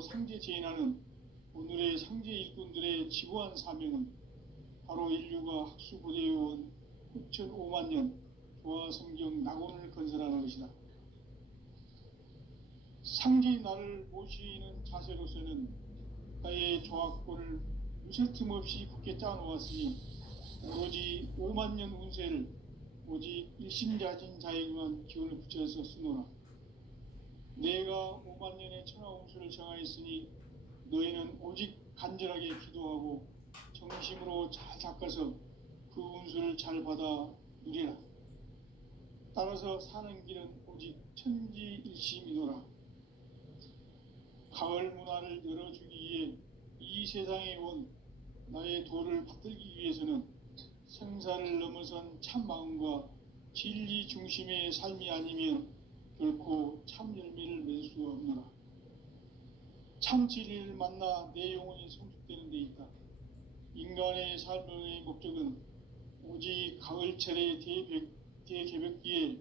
바로 상제 제인하는 오늘의 상제 일꾼들의 지구한 사명은 바로 인류가 학수고대해온 6,5만 년 조화성경 낙원을 건설하는 것이다. 상제의 나를 모시는 자세로서는 나의 조합권을 무쇠틈 없이 굳게 짜놓았으니 오로지 5만 년 운세를 오직 일심자진 자에게만 기운을 붙여서 쓰노라. 내가 5만 년의 천하 운수를 정하였으니 너희는 오직 간절하게 기도하고 정심으로 잘 닦아서 그 운수를 잘 받아 누리라. 따라서 사는 길은 오직 천지일심이노라. 가을 문화를 열어주기 위해 이 세상에 온 나의 도를 받들기 위해서는 생사를 넘어선 참마음과 진리 중심의 삶이 아니면 결코 참 열매를 맺을 수 없노라. 참 진리를 만나 내 영혼이 성숙되는 데 있다. 인간의 삶의 목적은 오직 가을철의 대개벽기에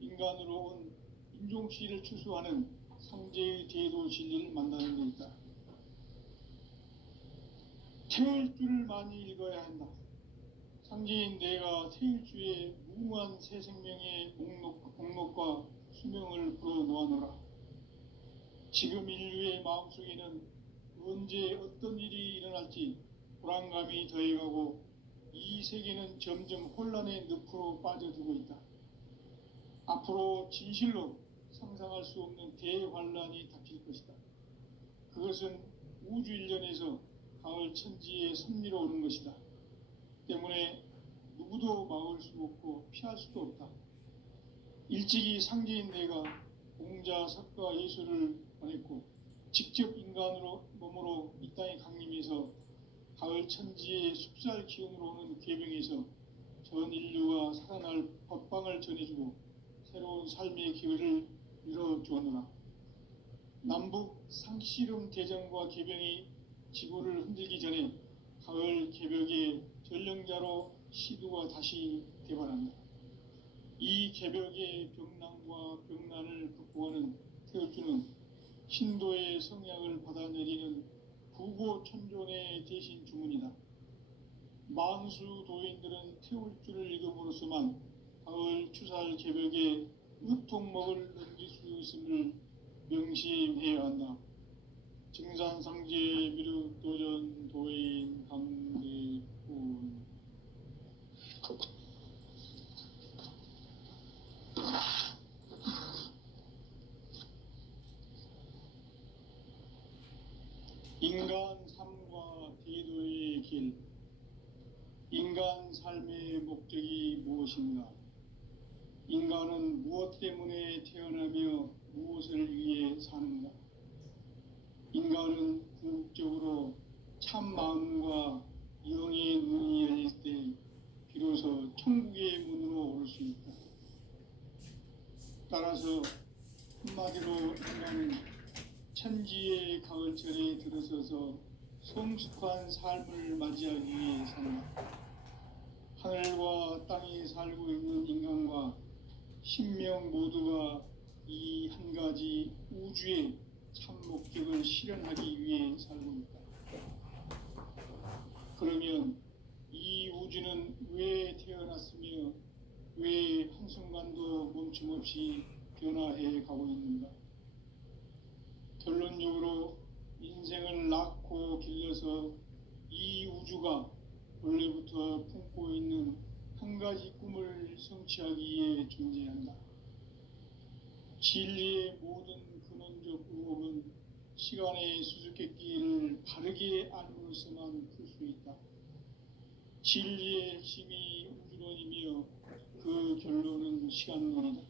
인간으로 온 인종씨를 추수하는 상제의 대도 진리를 만나는 데 있다. 태일주를 많이 읽어야 한다. 상제인 내가 태일주의 무궁한 새 생명의 목록과 수명을 불어놓아노라. 지금 인류의 마음속에는 언제 어떤 일이 일어날지 불안감이 더해가고 이 세계는 점점 혼란의 늪으로 빠져들고 있다. 앞으로 진실로 상상할 수 없는 대환란이 닥칠 것이다. 그것은 우주 일련에서 가을 천지의 섭리로 오는 것이다. 때문에 누구도 막을 수 없고 피할 수도 없다. 일찍이 상제인 내가 공자, 석가, 예수를 보냈고 직접 인간으로 몸으로 이 땅에 강림해서 가을 천지의 숲살 기운으로 오는 궤병에서 전 인류가 살아날 법방을 전해주고 새로운 삶의 기회를 열어주었노라. 남북 상씨름 대전과 개병이 지구를 흔들기 전에 가을 개벽의 전령자로 시두가 다시 개발한다. 이 개벽의 병난과 병난을 극복하는 태울주는 신도의 성향을 받아내리는 부고천존의 대신 주문이다. 만수 도인들은 태울주를 읽음으로써만 가을 추살 개벽에 으통먹을 넘길 수 있음을 명심해야 한다. 증산상제 미륵도전 도인 강대군. 인간 삶과 대도의 길. 인간 삶의 목적이 무엇인가? 인간은 무엇 때문에 태어나며 무엇을 위해 사는가? 인간은 궁극적으로 참 마음과 영의 눈이 열릴 때 비로소 천국의 문으로 올 수 있다. 따라서 한마디로 인간은 천지의 가을철에 들어서서 성숙한 삶을 맞이하기 위해 산다. 하늘과 땅에 살고 있는 인간과 신명 모두가 이 한 가지 우주의 참 목적을 실현하기 위해 살고 있다. 그러면 이 우주는 왜 태어났으며 왜 한순간도 멈춤없이 변화해 가고 있는가? 결론적으로 인생을 낳고 길러서 이 우주가 원래부터 품고 있는 한 가지 꿈을 성취하기 위해 존재한다. 진리의 모든 근원적 의혹은 시간의 수수께끼를 바르게 알므로서만 풀 수 있다. 진리의 핵심이 우주론이며 그 결론은 시간론이다.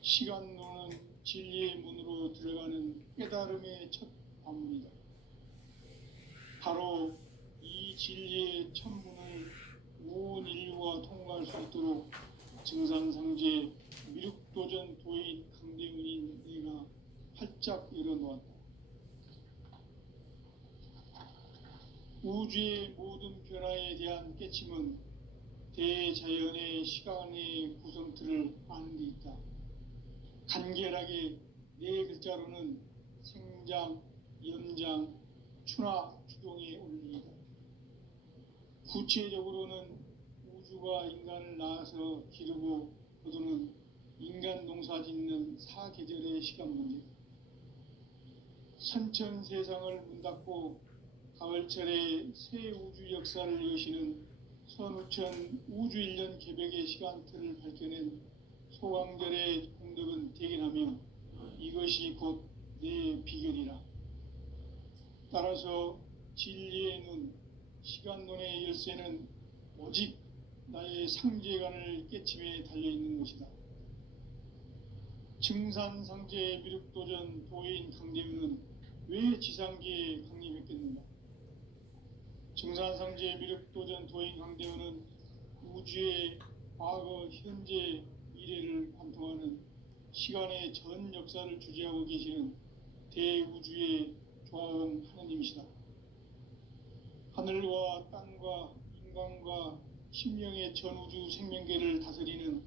시간론은 진리의 문으로 들어가는 깨달음의 첫 관문이다. 바로 이 진리의 천문을 온 인류가 통과할 수 있도록 증산상제 미륵도전 도인 강대문인 내가 활짝 열어놓았다. 우주의 모든 변화에 대한 깨침은 대자연의 시간의 구성틀을 아는 데 있다. 간결하게 네 글자로는 생장, 염장, 추나 추동에 올리이다. 구체적으로는 우주가 인간을 낳아서 기르고 거두는 인간 농사 짓는 사계절의 시간 문제, 선천 세상을 문 닫고 가을철에 새 우주 역사를 여시는 선우천 우주일년 개벽의 시간틀을 밝혀낸 소강절의 공덕은 대견하며 이것이 곧 내 비결이라. 따라서 진리의 눈, 시간론의 열쇠는 오직 나의 상제관을 깨침에 달려있는 것이다. 증산상제 미륵도전 도인 강대우는 왜 지상계에 강림했겠는가? 증산상제 미륵도전 도인 강대우는 우주의 과거, 현재, 미래를 관통하는 시간의 전 역사를 주재하고 계시는 대우주의 조화원 하느님이시다. 하늘과 땅과 인간과 신명의 전우주 생명계를 다스리는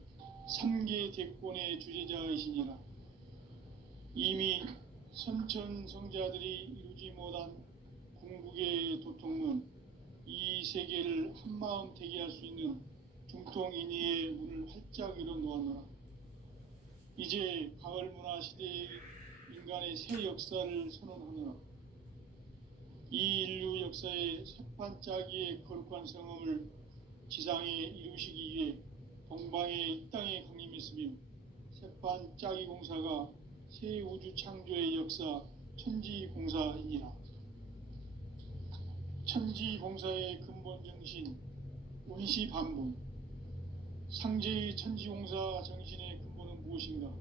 3계 대권의 주제자이시니라. 이미 선천성자들이 이루지 못한 궁극의 도통은 이 세계를 한마음 되게 할 수 있는 중통인의의 문을 활짝 열어 놓았노라. 이제 가을 문화 시대의 인간의 새 역사를 선언하노라. 이 인류 역사의 새판짜기의 거룩한 성험을 지상에 이루시기 위해 동방의 이 땅에 강림했으며 새판짜기 공사가 새 우주 창조의 역사 천지공사이니라. 천지공사의 근본 정신 운시반분, 상제의 천지공사 정신의 근본은 무엇인가?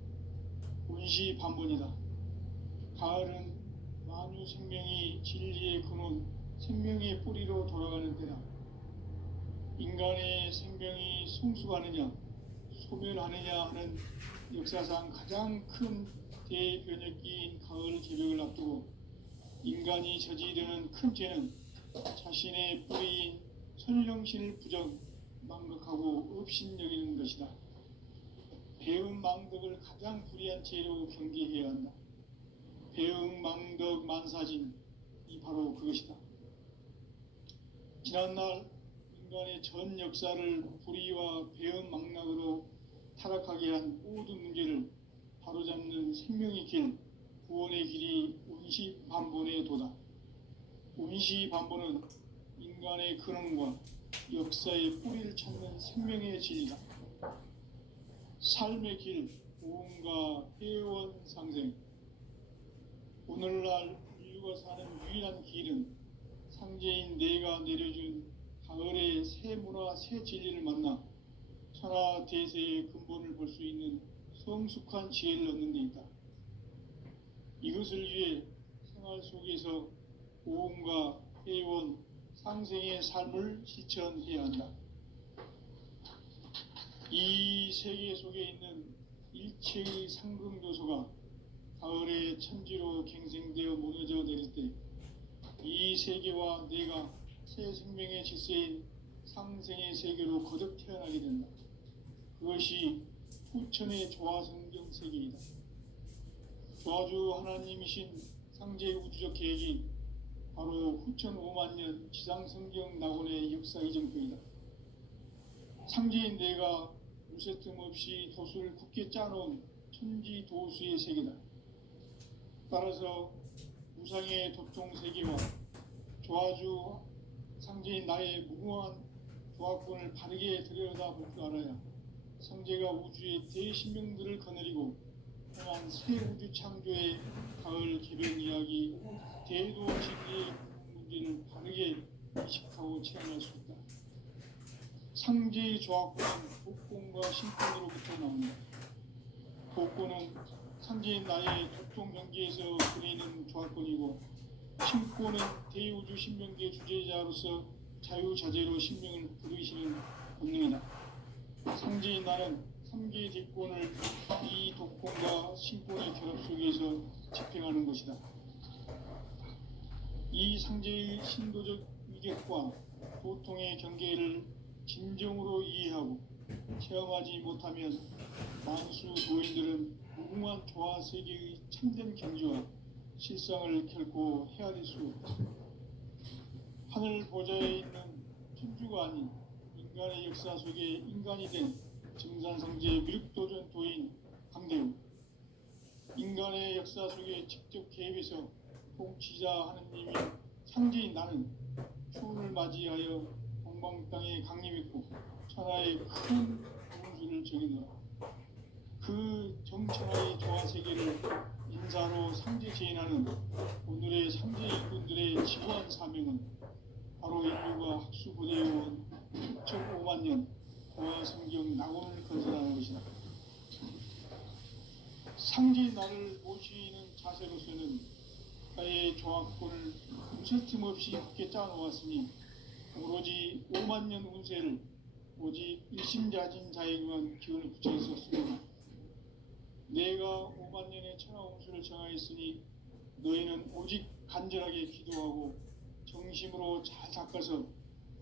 운시반분이다. 가을은 만유 생명이 진리의 근원, 생명의 뿌리로 돌아가는 때다. 인간의 생명이 성숙하느냐, 소멸하느냐 하는 역사상 가장 큰 대변혁기인 가을 개벽을 앞두고 인간이 저지르는 큰 죄는 자신의 뿌리인 설령신을 부정, 망각하고 업신여기는 것이다. 배음 망덕을 가장 불의한 죄로 경계해야 한다. 배음 망덕 만사진, 이 바로 그것이다. 지난날 인간의 전 역사를 불의와 배음 망락으로 타락하게 한 모든 문제를 바로잡는 생명의 길, 구원의 길이 운시반본의 도다. 운시반본은 인간의 근원과 역사의 뿌리를 찾는 생명의 진리다. 삶의 길, 고음과 회원상생. 오늘날 인류가 사는 유일한 길은 상제인 내가 내려준 가을의 새 문화, 새 진리를 만나 천하 대세의 근본을 볼 수 있는 성숙한 지혜를 얻는 데 있다. 이것을 위해 생활 속에서 고음과 회원, 상생의 삶을 실천해야 한다. 이 세계 속에 있는 일체의 상금 요소가 가을의 천지로 갱생되어 무너져 내릴 때 이 세계와 내가 새 생명의 질서인 상생의 세계로 거듭 태어나게 된다. 그것이 후천의 조화성경 세계이다. 조화주 하나님이신 상제의 우주적 계획이 바로 후천 5만 년 지상성경 낙원의 역사 이정표이다. 상제인 내가 무쇠틈 없이 도수를 굳게 짜놓은 천지도수의 세계다. 따라서 무상의 도통 세계와 조화주 상제인 나의 무궁한 조화권을 바르게 들여다볼 줄 알아야 상제가 우주의 대신명들을 거느리고 행한 새 우주 창조의 가을 개변 이야기, 대도 진리의 문제를 바르게 인식하고 체험할 수 있다. 상제의 조화권은 복권과 신권으로부터 나온다. 복권은 상제인 나의 도통 경계에서 그리는 조화권이고, 신권은 대우주 신명계 주제자로서 자유자재로 신명을 부르시는 본능이다. 상제인 나는 3계 뒷권을 이 독권과 신권의 결합 속에서 집행하는 것이다. 이 상제의 신도적 위격과 도통의 경계를 진정으로 이해하고 체험하지 못하면 만수 도인들은 무궁한 조화 세계의 참된 경지와 실상을 결코 헤아릴 수 없다. 하늘 보좌에 있는 천주가 아닌 인간의 역사 속에 인간이 된 정산성제 미륵도전 도인 강대우, 인간의 역사 속에 직접 개입해서 통치자 하느님이 상제인 나는 추운을 맞이하여 동방 땅에 강림했고 천하의 큰 운수를 정해놓아 그 정천하의 조화 세계를 인사로 상제 제인하는 오늘의 상제 일꾼들의 지구한 사명은 바로 인류가 학수고대해온 6.5만 년 고아 성경 낙원을 건설하는 것이다. 상제 나를 모시는 자세로서는 나의 조합권을 무쇠틈 없이 굳게 짜놓았으니 오로지 5만 년 운세를 오직 일심자진 자에게만 기운을 붙여서 쓰노라. 내가 5만 년의 천하 운수를 정하였으니 너희는 오직 간절하게 기도하고 정심으로 잘 닦아서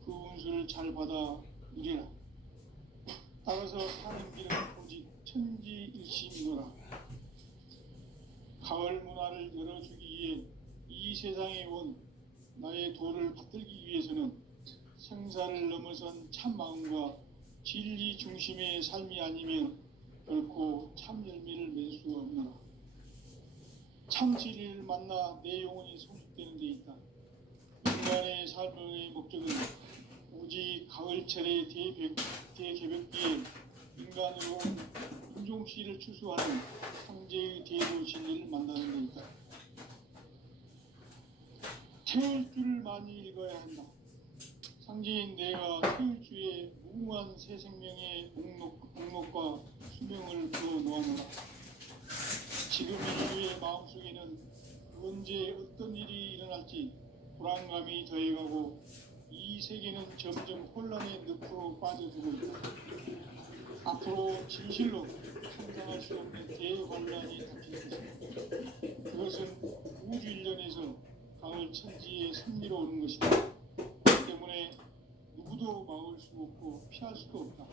그 운수를 잘 받아 누리라. 따라서 사는 길은 오직 천지일심이노라. 가을 문화를 열어주기 위해 이 세상에 온 나의 도를 받들기 위해서는 생사를 넘어선 참 마음과 진리 중심의 삶이 아니면 결코 참 열매를 맺을 수 없노라. 참 진리를 만나 내 영혼이 성숙되는 데 있다. 인간의 삶의 목적은 오직 가을철의 대개벽기에 인간으로 온 인종씨를 추수하는 상제의 대도 진리를 만나는 데 있다. 태울 줄을 많이 읽어야 한다. 상제인 내가 태울 주의 무궁한 새 생명의 목록과 수명을 풀어 놓아놓아. 지금 인류의 마음속에는 언제 어떤 일이 일어날지 불안감이 더해가고 이 세계는 점점 혼란의 늪으로 빠져들고 있다. 앞으로 진실로 상상할 수 없는 대환란이 닥칠 것이다. 그것은 우주 일련에서 가을 천지의 섭리로 오는 것이다. 그 때문에 누구도 막을 수 없고 피할 수도 없다.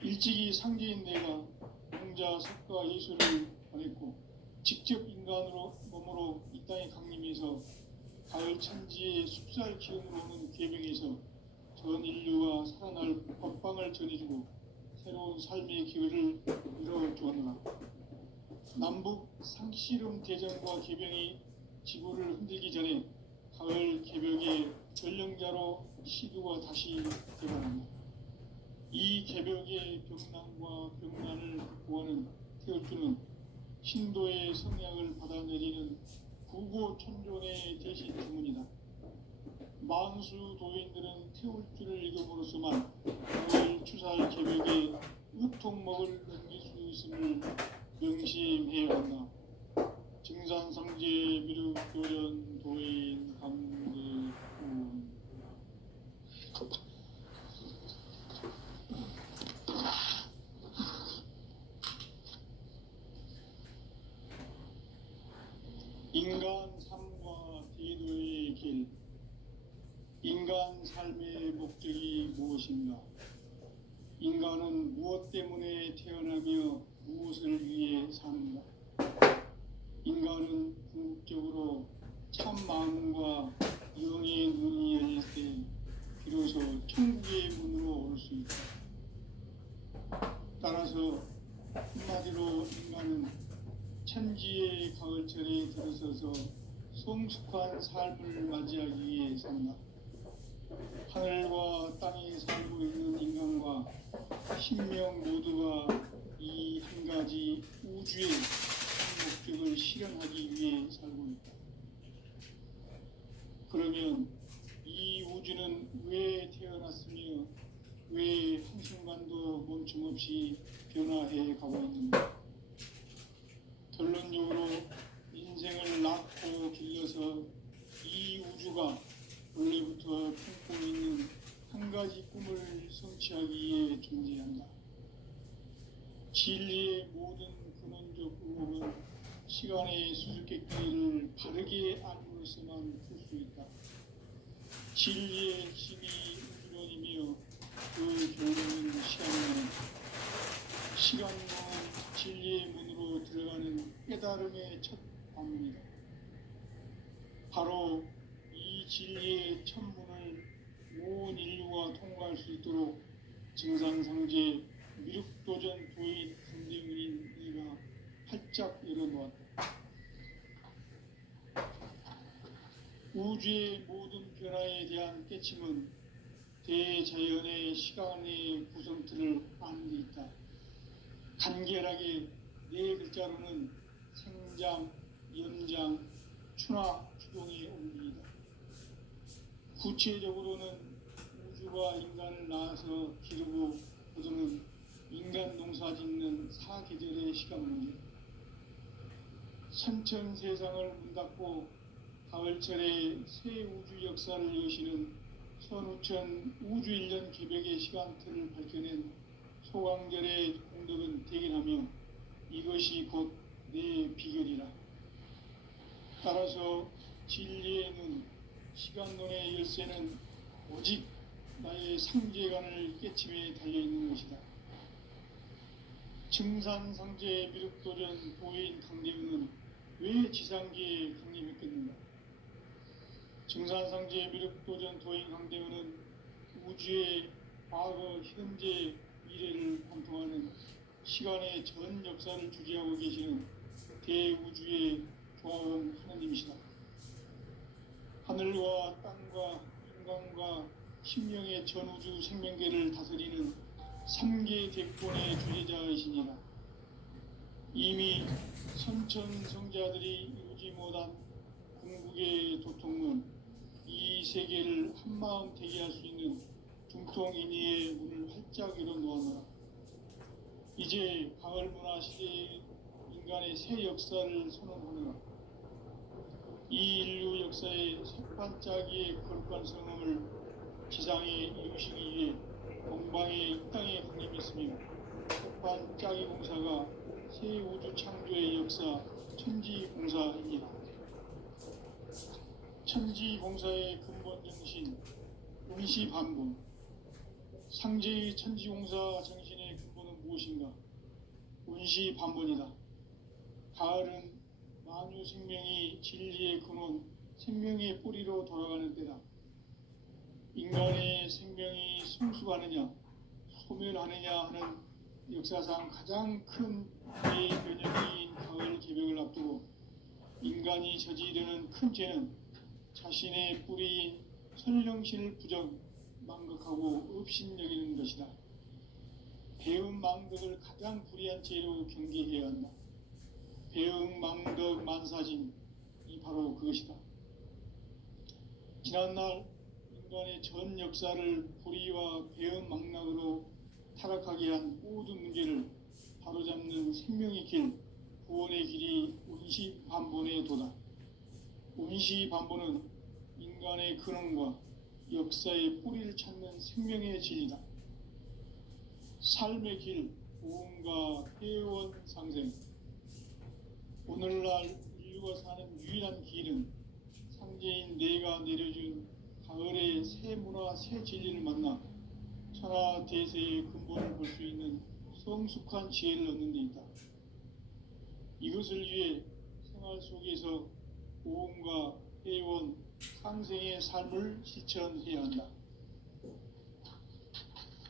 일찍이 상제인 내가 공자, 석가, 예수를 보냈고 직접 인간으로 몸으로 이 땅에 강림해서 가을 천지의 숲살 기운으로 오는 계명에서 전 인류가 살아날 법방을 전해주고 새로운 삶의 기회를 열어주었노라. 남북 상씨름 대전과 개병이 지구를 흔들기 전에 가을 개벽의 전령자로 시두가 다시 되어간다. 이 개벽의 병난과 병난을 극복하는 태울주는 신도의 성향을 받아내리는 구고천존의 대신 주문이다. 만수 도인들은 태울주를 읽음으로써만 가을 추살 개벽의 으통목을 넘길 수 있음을 명심해야 한다. 증산상제 미륵도전 도인 강대훈. 인간 삶과 대도의 길. 인간 삶의 목적이 무엇인가? 인간은 무엇 때문에 태어나며 무엇을 위해 사는가? 인간은 궁극적으로 참 마음과 영의 눈이 열릴 때 비로소 천국의 문으로 올 수 있다. 따라서 한마디로 인간은 천지의 가을철에 들어서서 성숙한 삶을 맞이하기 위해 산다. 하늘과 땅에 살고 있는 인간과 신명 모두가 이 한 가지 우주의 목적을 실현하기 위해 살고 있다. 그러면 이 우주는 왜 태어났으며 왜 한순간도 멈춤없이 변화해 가고 있는가? 결론적으로 인생을 낳고 길러서 이 우주가 원래부터 품고 있는 한 가지 꿈을 성취하기 위해 존재한다. 진리의 모든 근원적 의혹은 시간의 수수께끼를 바르게 알므로서만 풀 수 있다. 진리의 핵심이 우주론이며 그 결론은 시간론이다. 시간론은 진리의 문으로 들어가는 깨달음의 첫 방문이다. 바로 이 진리의 천문을 온 인류가 통과할 수 있도록 증산상제 미륵도전 도인 강대문인 이가 활짝 열어놓았다. 우주의 모든 변화에 대한 깨침은 대자연의 시간의 구성틀을 아는 데 있다. 간결하게 네 글자로는 생장, 연장, 추나 추동의 원리이다. 구체적으로는 우주가 인간을 낳아서 기르고 거두는 인간 농사 짓는 사계절의 시간 문제, 선천 세상을 문 닫고 가을철에 새 우주 역사를 여시는 선우천 우주 1년 개벽의 시간틀을 밝혀낸 소강절의 공덕은 대견하며 이것이 곧 내 비결이라. 따라서 진리의 눈, 시간론의 열쇠는 오직 나의 상제관을 깨침에 달려있는 것이다. 증산상제 미륵도전 도인 강대문은 왜 지상계에 강림했겠는가? 증산상제 미륵도전 도인 강대문은 우주의 과거, 현재, 미래를 관통하는 시간의 전 역사를 주재하고 계시는 대우주의 조화원 하나님이시다. 하늘과 땅과 인간과 심령의 전우주 생명계를 다스리는 3계 대권의 주제자이시니라. 이미 선천성자들이 이루지 못한 궁극의 도통문, 이 세계를 한마음 되게 할 수 있는 중통인의의 문을 활짝 열어놓아노라. 이제 가을 문화 시대의 인간의 새 역사를 선언하노라. 이 인류 역사의 색반짝이의 거룩한 성함을 지상에 이루시기 위해 동방의 이 땅에 강림했으며 색반짝이 공사가 새 우주 창조의 역사 천지공사입니다. 천지공사의 근본 정신 운시반본, 상제의 천지공사 정신의 근본은 무엇인가? 운시반본이다. 가을은 만유 생명이 진리의 근원, 생명의 뿌리로 돌아가는 때다. 인간의 생명이 성숙하느냐, 소멸하느냐 하는 역사상 가장 큰 대변혁인 가을 개벽을 앞두고 인간이 저지르는 큰 죄는 자신의 뿌리인 설령신을 부정, 망극하고 업신여기는 것이다. 배음 망덕을 가장 불의한 죄로 경계해야 한다. 배음 망덕 만사진이 바로 그것이다. 지난날 인간의 전 역사를 불의와 배음 망락으로 타락하게 한 모든 문제를 바로잡는 생명의 길, 구원의 길이 운시반본의 도다. 운시반본은 인간의 근원과 역사의 뿌리를 찾는 생명의 진리다. 삶의 길, 보험과 회원 상생. 오늘날 인류가 사는 유일한 길은 상제인 내가 내려준 가을의 새 문화, 새 진리를 만나 천하 대세의 근본을 볼 수 있는 성숙한 지혜를 얻는 데 있다. 이것을 위해 생활 속에서 보험과 회원, 상생의 삶을 실천해야 한다.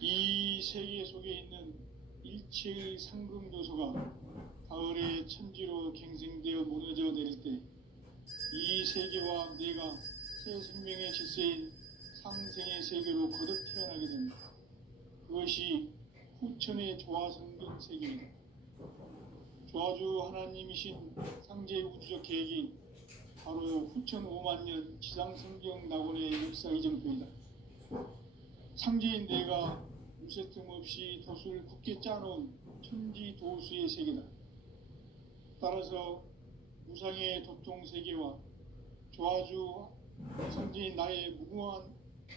이 세계 속에 있는 일체의 상승조소가 가을의 천지로 갱생되어 무너져 내릴 때 이 세계와 내가 새 생명의 질서인 상생의 세계로 거듭 태어나게 됩니다. 그것이 후천의 조화성경 세계입니다. 조화주 하나님이신 상제 우주적 계획이 바로 후천 5만년 지상성경 낙원의 역사 이정표이다. 상제인 내가 무쇠틈 없이 돛을 굳게 짜놓은 천지도수의 세계다. 따라서 무상의 도통세계와 조화주 상제인 나의 무궁한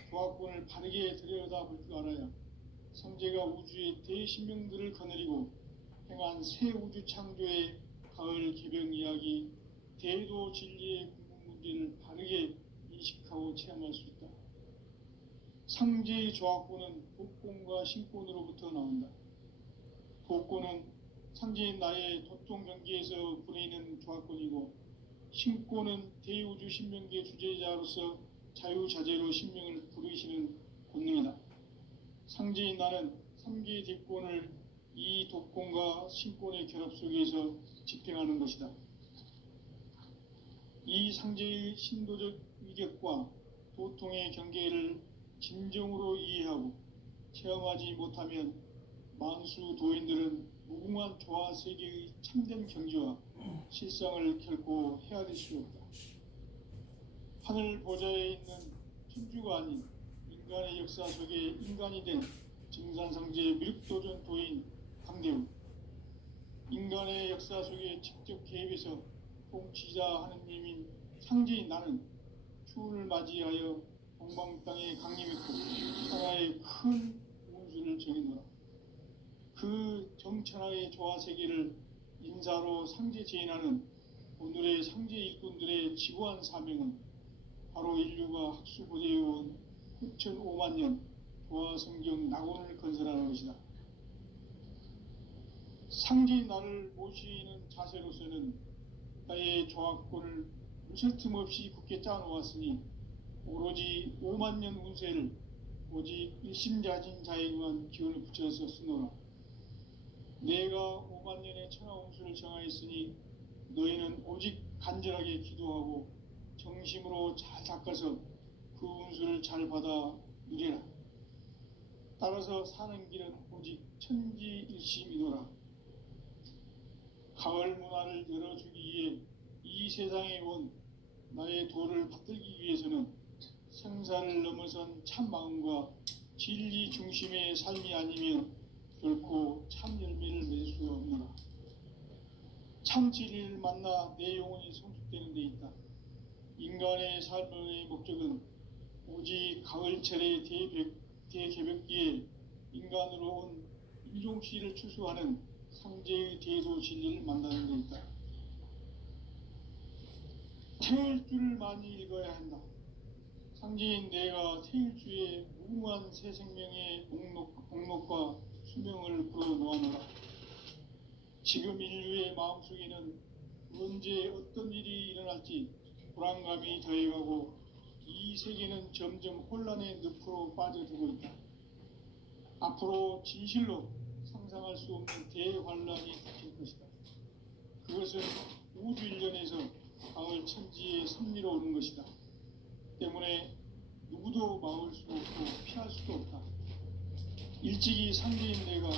조화권을 바르게 들여다볼 줄 알아야 상제가 우주의 대신명들을 거느리고 행한 새 우주 창조의 가을 개벽 이야기, 대도 진리의 궁극 문제를 바르게 인식하고 체험할 수 있다. 상제의 조화권은 복권과 신권으로부터 나온다. 복권은 상제인 나의 도통 경계에서 부리는 조화권이고 신고는 대우주 신명계 주제자로서 자유자재로 신명을 부르시는 권능이다. 상제인 나는 3개의 대권을 이 독권과 신권의 결합 속에서 집행하는 것이다. 이 상제의 신도적 위격과 도통의 경계를 진정으로 이해하고 체험하지 못하면 만수 도인들은 무궁한 조화 세계의 참된 경지와 실상을 결코 헤아릴 수 없다. 하늘 보좌에 있는 천주가 아닌 인간의 역사 속에 인간이 된 증산상제 미륵도전 도인 강대우, 인간의 역사 속에 직접 개입해서 통치자 하느님인 상제인 나는 추운을 맞이하여 동방 땅에 강림했고 천하의 큰 운수를 정해놓아 그 정천하의 조화세계를 인사로 상제 제인하는 오늘의 상제 일꾼들의 지고한 사명은 바로 인류가 학수고대해온 9,500만 년 조화성경 낙원을 건설하는 것이다. 상제인 나를 모시는 자세로서는 나의 조화권을 무쇠 틈 없이 굳게 짜놓았으니 오로지 5만 년 운세를 오직 일심자진 자에게만 기운을 붙여서 쓰노라. 내가 5만 년의 천하 운수를 정하였으니 너희는 오직 간절하게 기도하고 정심으로 잘 닦아서 그 운수를 잘 받아 누리라. 따라서 사는 길은 오직 천지일심이노라. 가을 문화를 열어주기 위해 이 세상에 온 나의 도를 받들기 위해서는 생사를 넘어선 참 마음과 진리 중심의 삶이 아니면 결코 참 열매를 맺을 수 없노라. 참 진리를 만나 내 영혼이 성숙되는 데 있다. 인간의 삶의 목적은 오직 가을철의 대개벽기에 인간으로 온 인종씨를 추수하는 상제의 대도 진리를 만나는 데 있다. 태일주를 많이 읽어야 한다. 상제인 내가 태일주의 무궁한 새 생명의 목록과 수명을 불어놓아노라. 지금 인류의 마음속에는 언제 어떤 일이 일어날지 불안감이 더해가고 이 세계는 점점 혼란의 늪으로 빠져들고 있다. 앞으로 진실로 상상할 수 없는 대환란이 닥칠 것이다. 그것은 우주 일련에서 가을 천지의 섭리로 오는 것이다. 때문에 누구도 막을 수 없고 피할 수도 없다. 일찍이 상제인 내가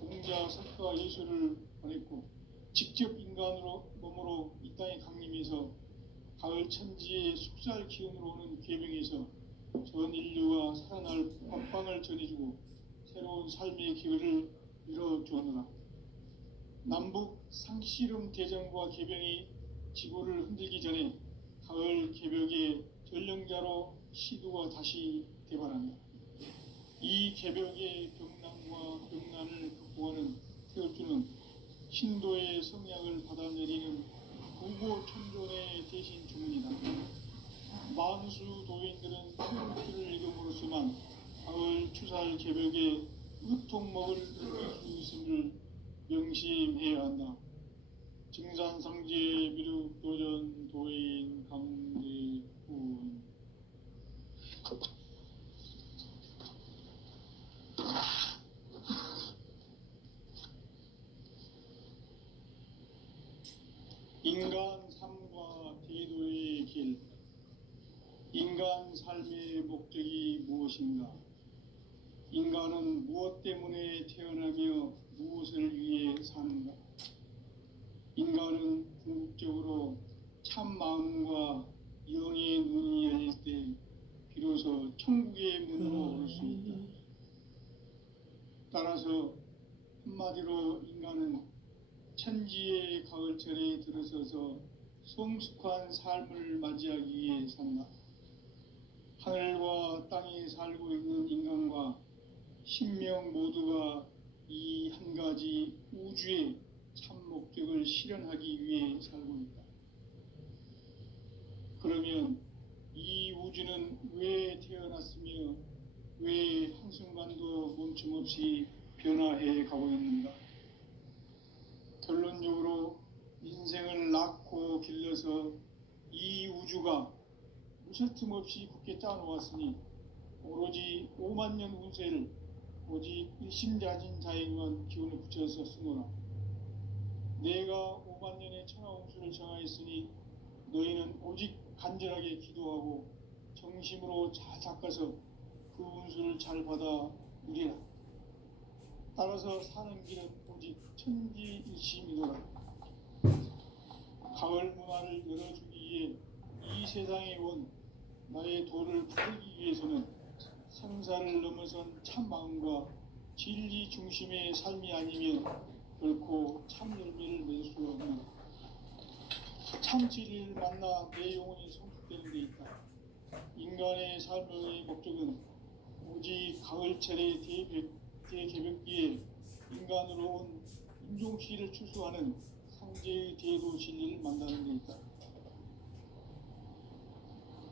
공자, 석가, 예수를 보냈고 직접 인간으로 몸으로 이 땅에 강림해서 가을 천지의 숙살 기운으로 오는 계명에서 전 인류가 살아날 법방을 전해주고 새로운 삶의 기회를 열어주었노라. 남북 상씨름 대전과 개병이 지구를 흔들기 전에 가을 개벽의 전령자로 시두가 다시 대발한다. 이 개벽의 병난과 병난을 극복하는 태울주는 신도의 성약을 받아내리는 구고 천존의 대신 주문이다. 만수 도인들은 태울주를 읽음으로써만 가을 추살 개벽의 의통목을 느낄 수 있음을 명심해야 한다. 증산상제 미륵도전 도인 강대훈. 인간 삶과 대도의 길. 인간 삶의 목적이 무엇인가? 인간은 무엇 때문에 태어나며 무엇을 위해 사는가? 인간은 궁극적으로 참 마음과 영의 눈이 열릴 때 비로소 천국의 문으로 올 수 있다. 따라서 한마디로 인간은 천지의 가을철에 들어서서 성숙한 삶을 맞이하기 위해 산다. 하늘과 땅에 살고 있는 인간과 신명 모두가 이 한 가지 우주의 참 목적을 실현하기 위해 살고 있다. 그러면 이 우주는 왜 태어났으며 왜 한순간도 멈춤없이 변화해 가고 있는가? 결론적으로 인생을 낳고 길러서 이 우주가 무쇠 틈 없이 굳게 짜놓았으니 오로지 5만 년 운세를 오직 일심자진 자에게만 기운을 붙여서 쓰노라. 내가 5만 년의 천하 운수를 정하였으니 너희는 오직 간절하게 기도하고 정심으로 잘 닦아서 그 운수를 잘 받아 누리라. 따라서 사는 길은 오직 천지일심이노라. 가을 문화를 열어주기 위해 이 세상에 온 나의 도를 붙들기 위해서는 생사를 넘어선 참 마음과 진리 중심의 삶이 아니면 결코 참 열매를 낼 수 없는 참 진리를 만나 내 영혼이 성숙되는 데 있다. 인간의 삶의 목적은 오직 가을철의 대개벽기에 인간으로 온 인종시를 추수하는 상제의 대도 진리를 만나는 데 있다.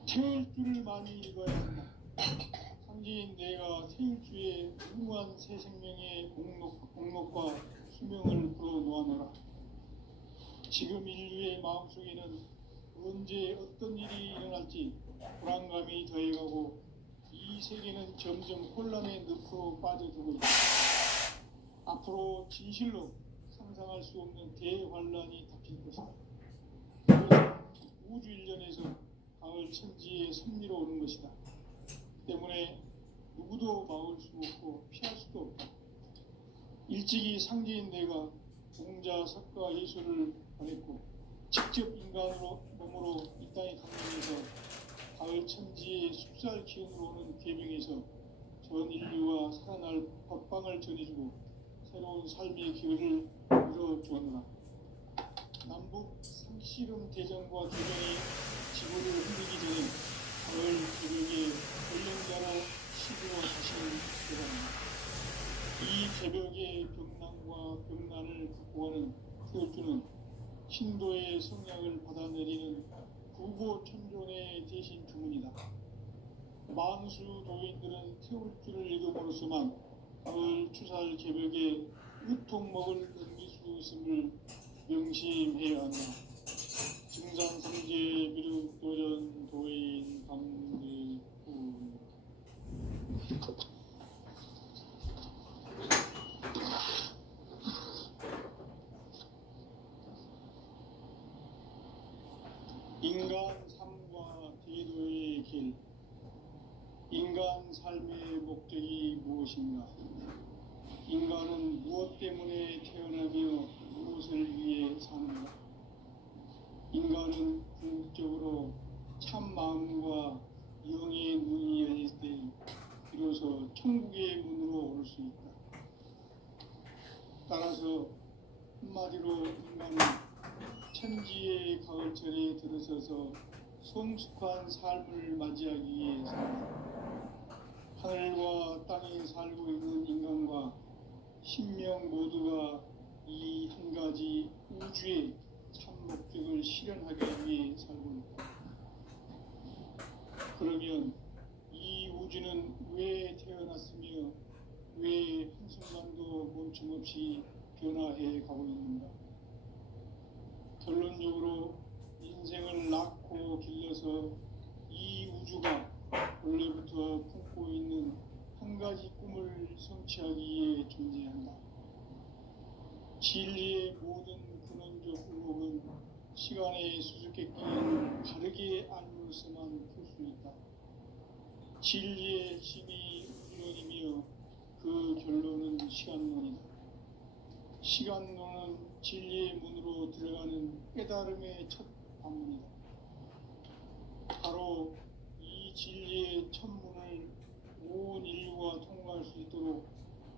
태울 줄을 많이 읽어야 한다. 상제인 내가 태울 주에 무한 새 생명의 공목과 수명을 불어놓아노라. 지금 인류의 마음속에는 언제 어떤 일이 일어날지 불안감이 더해가고 이 세계는 점점 혼란의 늪으로 빠져들고 있다. 앞으로 진실로 상상할 수 없는 대환란이 닥칠 것이다. 그것은 우주 일련에서 가을 천지의 섭리로 오는 것이다. 때문에 누구도 막을 수 없고 피할 수도 없다. 일찍이 상제인 내가 공자, 석가, 예수를 보냈고 직접 인간으로 몸으로 이 땅에 강림해서 가을 천지의 숲살 기운으로 오는 계명에서 전 인류가 살아날 법방을 전해주고 새로운 삶의 기회를 열어주었노라. 남북 상씨름 대전과 교전이 지구를 흔들기 전에 가을 개벽의 권령자로 시주어 자신을 대단합니다. 이 개벽의 병난과 병난을 극복하는 태울주는 신도의 성약을 받아내리는 구보천존의 대신 주문이다. 만수 도인들은 태울주를 읽음으로써만 가을 추살 개벽에 으통먹을 넘길 수 있음을 명심해야 한다. 증상성제 미륵도전 도인 감리군. 인간 삶과 대도의 길. 인간 삶의 목적이 무엇인가? 인간은 무엇 때문에 태어나며 무엇을 위해 사는가? 인간은 궁극적으로 참 마음과 영의 눈이 열릴 때 비로소 천국의 문으로 올 수 있다. 따라서 한마디로 인간은 천지의 가을철에 들어서서 성숙한 삶을 맞이하기 위해 산다. 하늘과 땅에 살고 있는 인간과 신명 모두가 이 한 가지 우주의 참 목적을 실현하기 위해 살고 있다. 그러면 이 우주는 왜 태어났으며 왜 한순간도 멈춤없이 변화해 가고 있는가? 결론적으로 인생을 낳고 길러서 이 우주가 원래부터 품고 있는 한 가지 꿈을 성취하기 위해 존재한다. 진리의 모든 근원적 의혹은 시간의 수수께끼를 바르게 알므로서만 풀 수 있다. 진리의 핵심이 우주론이며 그 결론은 시간론이다. 시간론은 진리의 문으로 들어가는 깨달음의 첫 방문이다. 바로 이 진리의 첫 문을 온 인류가 통과할 수 있도록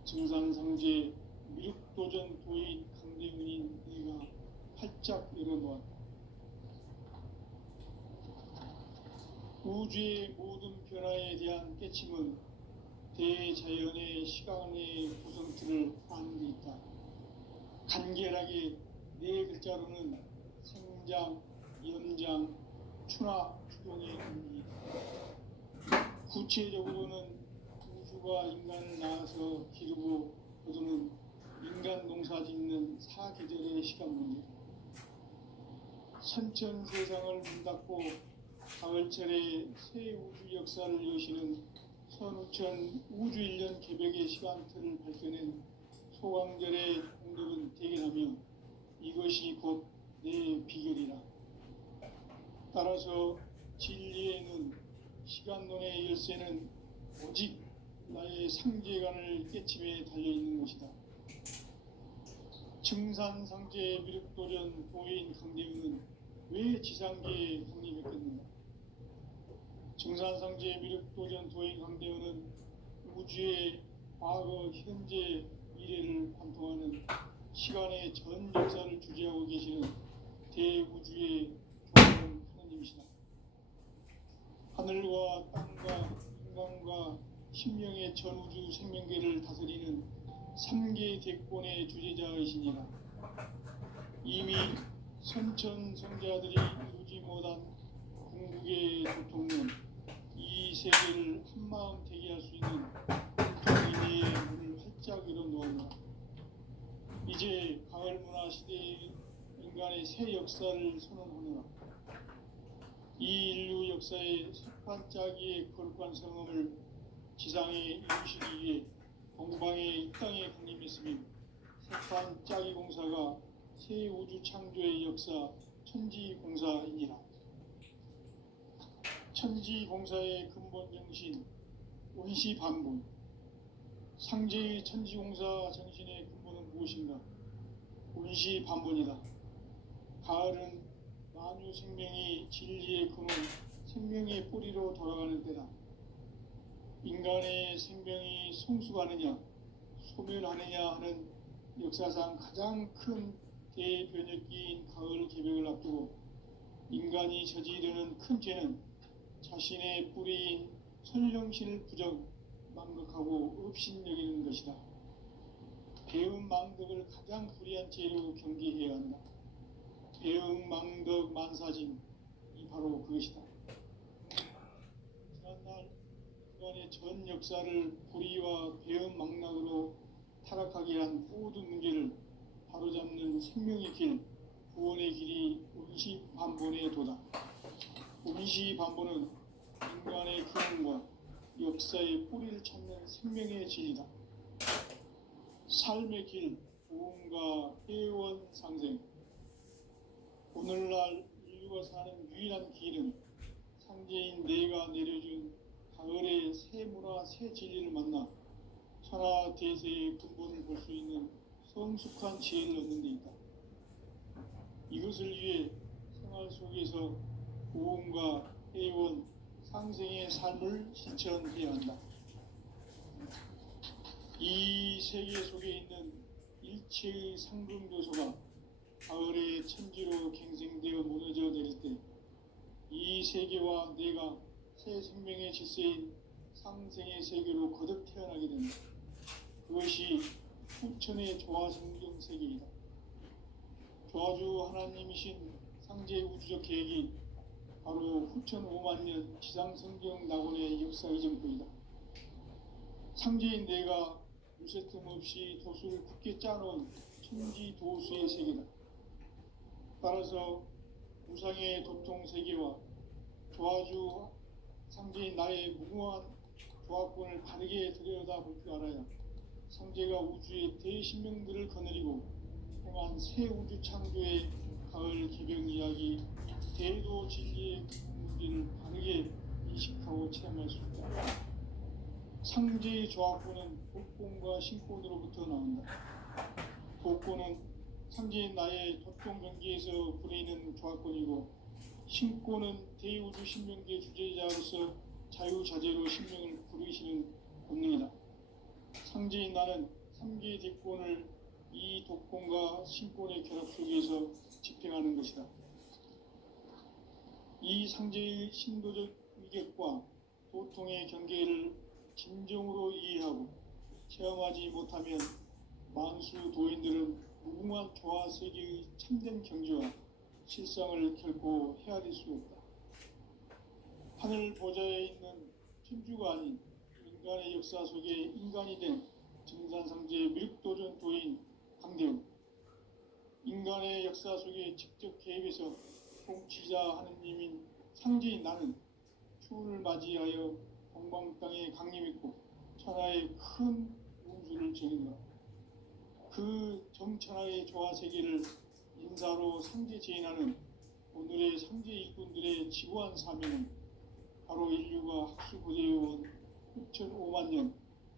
증산상제 미륵도전 도인 강대문인 네가 활짝 열어놓았다. 우주의 모든 변화에 대한 깨침은 대자연의 시간의 구성틀을 아는 데 있다. 간결하게 네 글자로는 생장, 연장, 추나 추동의 의미이다. 구체적으로는 우주가 인간을 낳아서 기르고 거두는 인간 농사 짓는 사계절의 시간 문제. 선천 세상을 문 닫고 가을철에 새 우주 역사를 여시는 선우천 우주일년 개벽의 시간틀을 밝혀낸 소강절의 공덕은 대견하며 이것이 곧 내 비결이라. 따라서 진리의 눈, 시간론의 열쇠는 오직 나의 상제관을 깨침에 달려있는 것이다. 증산상제 미륵도전 도인 강대우는 왜 지상계에 강림했겠는가? 증산상제 미륵도전 도인 강대우는 우주의 과거, 현재, 미래를 관통하는 시간의 전 역사를 주재하고 계시는 대우주의 교황 하나님이시다. 하늘과 땅과 인간과 신명의 전우주 생명계를 다스리는 3개 대권의 주제자이시니라. 이미 선천성자들이 이루지 못한 궁극의 도통론, 이 세계를 한마음 되게 할 수 있는 공통인의 문을 활짝 열어놓았노라. 이제 가을 문화 시대의 인간의 새 역사를 선언하노라. 이 인류 역사의 석판짜기의 거룩한 성음을 지상에 이루시기 위해 동방의 이 땅에 강림했으며 석판짜기 공사가 새 우주 창조의 역사 천지공사이니라. 천지공사의 근본 정신 원시반본, 상제의 천지공사 정신의 근본은 무엇인가? 원시반본이다. 가을은 만유 생명이 진리의 근원, 생명의 뿌리로 돌아가는 때다. 인간의 생명이 성숙하느냐, 소멸하느냐 하는 역사상 가장 큰 대변혁기인 가을 개벽을 앞두고 인간이 저지르는 큰 죄는 자신의 뿌리인 선령신을 부정, 망각하고 업신여기는 것이다. 배은망덕을 가장 불의한 죄로 경계해야 한다. 배은망덕 만사진, 이 바로 그것이다. 지난날 인간의 전 역사를 불의와 배은망락으로 타락하게 한 모든 문제를 바로잡는 생명의 길, 구원의 길이 원시반본의 도다. 원시반본은 인간의 근원과 역사의 뿌리를 찾는 생명의 진리다. 삶의 길, 보험과 회원 상생. 오늘날 인류가 사는 유일한 길은 상제인 내가 내려준 가을의 새 문화, 새 진리를 만나 천하 대세의 근본을 볼 수 있는 성숙한 지혜를 얻는 데 있다. 이것을 위해 생활 속에서 보험과 회원, 상생의 삶을 실천해야 한다. 이 세계 속에 있는 일체의 상금 요소가 가을의 천지로 갱생되어 무너져 내릴 때 이 세계와 내가 새 생명의 질서인 상생의 세계로 거듭 태어나게 된다. 그것이 후천의 조화성경 세계이다. 조화주 하나님이신 상제 우주적 계획이 바로 후천 5만년 지상성경 낙원의 역사 이전부이다. 상제인 내가 무쇠틈 없이 도수를 굳게 짜놓은 천지 도수의 세계다. 따라서 우상의 도통 세계와 조화주 상제인 나의 무궁한 조화권을 바르게 들여다볼 줄 알아야 상제가 우주의 대신명들을 거느리고 행한 새 우주 창조의 가을 개벽 이야기, 대도 진리의 문제를 바르게 인식하고 체험할 수 있다. 상제의 조화권은 독권과 신권으로부터 나온다. 독권은 상제인 나의 도통 경계에서 부리는 조화권이고, 신권은 대우주 신명계 주제자로서 자유자재로 신명을 부르시는 권능이다. 상제인 나는 3개 대권을 이 독권과 신권의 결합 속에서 집행하는 것이다. 이 상제의 신도적 위격과 도통의 경계를 진정으로 이해하고 체험하지 못하면 만수 도인들은 무궁한 조화 세계의 참된 경지와 실상을 결코 헤아릴 수 없다. 하늘 보좌에 있는 천주가 아닌 인간의 역사 속에 인간이 된 증산상제 미륵도전 도인 강대우. 인간의 역사 속에 직접 개입해서 통치자 하느님인 상제인 나는 추운을 맞이하여 동방 땅에 강림했고 천하의 큰 운수를 정했노라. 그 정천하의 조화 세계를 인사로 상제 제인하는 오늘의 상제 일꾼들의 지구한 사명은 바로 인류가 학수고대해온 6,5만 년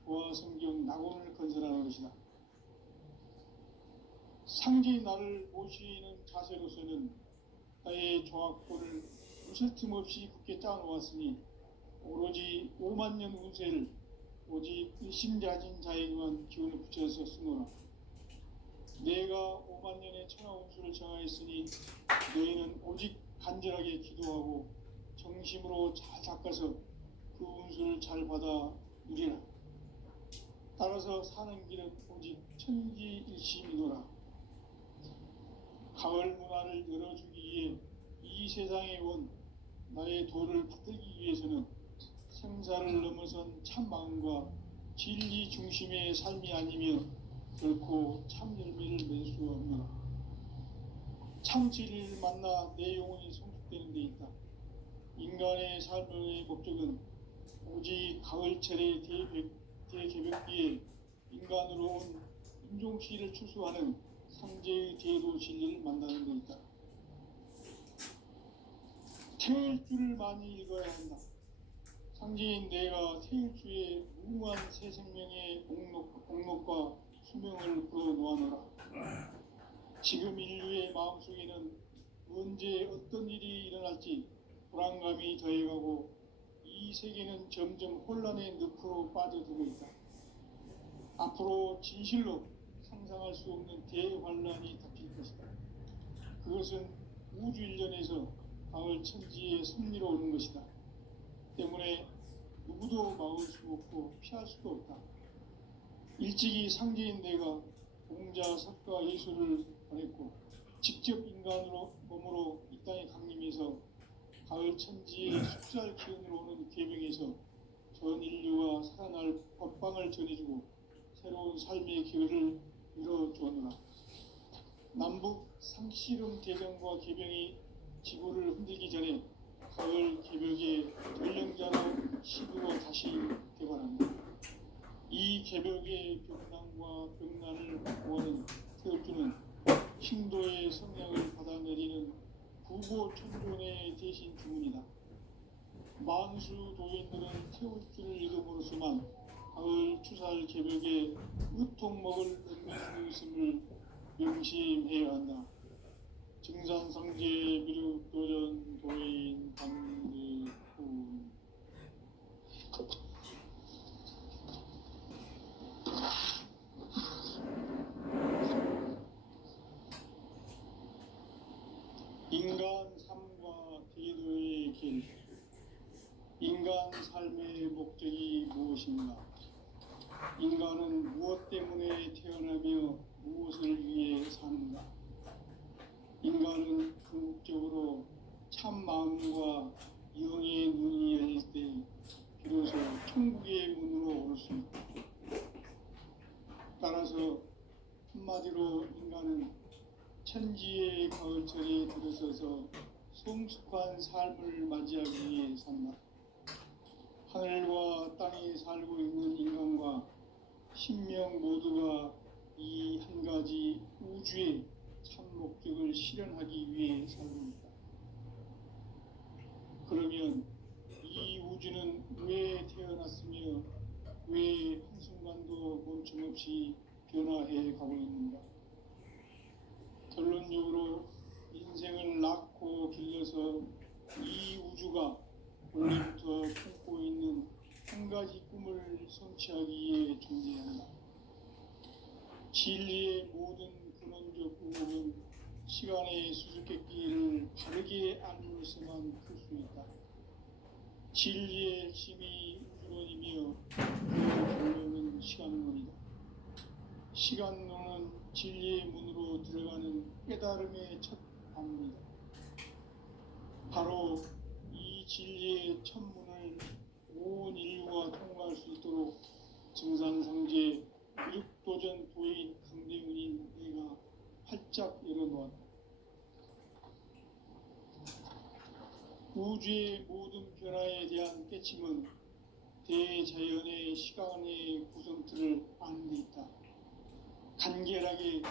조화 성경 낙원을 건설하는 것이다. 상제인 나를 모시는 자세로서는 나의 조합권을 무술 틈 없이 굳게 짜놓았으니 오로지 5만 년 운세를 오직 일심자진 자에게만 기운을 붙여서 쓰노라. 내가 5만 년의 천하 운수를 정하였으니 너희는 오직 간절하게 기도하고 정심으로 잘 닦아서 그 운수를 잘 받아 누리라. 따라서 사는 길은 오직 천지일심이노라. 가을 문화를 열어주기 위해 이 세상에 온 나의 도를 붙들기 위해서는 생사를 넘어선 참 마음과 진리 중심의 삶이 아니면 결코 참 열매를 낼 수 없노라. 참 진리를 만나 내 영혼이 성숙되는 데 있다. 인간의 삶의 목적은 오직 가을철의 대개벽기에 인간으로 온 인종시를 추수하는 상제의 대도 진리를 만나는 데 있다. 태일주를 많이 읽어야 한다. 상제인 내가 태일주의 무궁한 새 생명의 목록과 수명을 풀어놓아노라. 지금 인류의 마음속에는 언제 어떤 일이 일어날지 불안감이 더해가고 이 세계는 점점 혼란의 늪으로 빠져들고 있다. 앞으로 진실로 상상할 수 없는 대환란이 닥칠 것이다. 그것은 우주 일련에서 가을 천지의 섭리로 오는 것이다. 때문에 누구도 막을 수 없고 피할 수도 없다. 일찍이 상제인 내가 공자, 석가, 예수를 보냈고 직접 인간으로 몸으로 이 땅에 강림해서 가을 천지의 숫살 기운으로 오는 계명에서 전 인류가 살아날 법방을 전해주고 새로운 삶의 기회를 이뤄주었노라. 남북 상씨름 대전과 계병이 지구를 흔들기 전에 가을 개벽의 전령자로 시도로 다시 개발합니다. 이 개벽의 벽난과 벽난을 보호하는 태엽주는 신도의 성향을 받아내리는 부고천존의 대신 주문이다. 만수 도인들은 태엽주를 읽음으로써만 가을 추살 개벽에 으통먹을 의미가 있음을 명심해야 한다. 증산상제 미륵도전 도인 강리훈. 인간 삶과 대도의 길. 인간 삶의 목적이 무엇인가? 인간은 무엇 때문에 태어나며 무엇을 위해 사는가? 인간은 궁극적으로 참 마음과 영의 눈이 열릴 때 비로소 천국의 문으로 올 수 있다. 따라서 한마디로 인간은 천지의 가을철에 들어서서 성숙한 삶을 맞이하기 위해 산다. 하늘과 땅에 살고 있는 인간과 신명 모두가 이 한 가지 우주의 참 목적을 실현하기 위해 살고 있다. 그러면 이 우주는 왜 태어났으며 왜 한순간도 멈춤없이 변화해 가고 있는가? 결론적으로 인생을 낳고 길러서 이 우주가 원래부터 품고 있는 한 가지 꿈을 성취하기 위해 존재한다. 진리의 모든 근원적 의목은 시간의 수수께끼를 바르게 알므로서만 풀 수 있다. 진리의 핵심이 우주론이며 그 본명은 시간론이다. 시간론은 진리의 문으로 들어가는 깨달음의 첫 방문이다. 바로 이 진리의 첫 문을 온 인류가 통과할 수 있도록 증산상제 미륵도전 도인 강대훈인 내가 활짝 열어놓았다. 우주의 모든 변화에 대한 깨침은 대자연의 시간의 구성틀을 아는 데 있다. 간결하게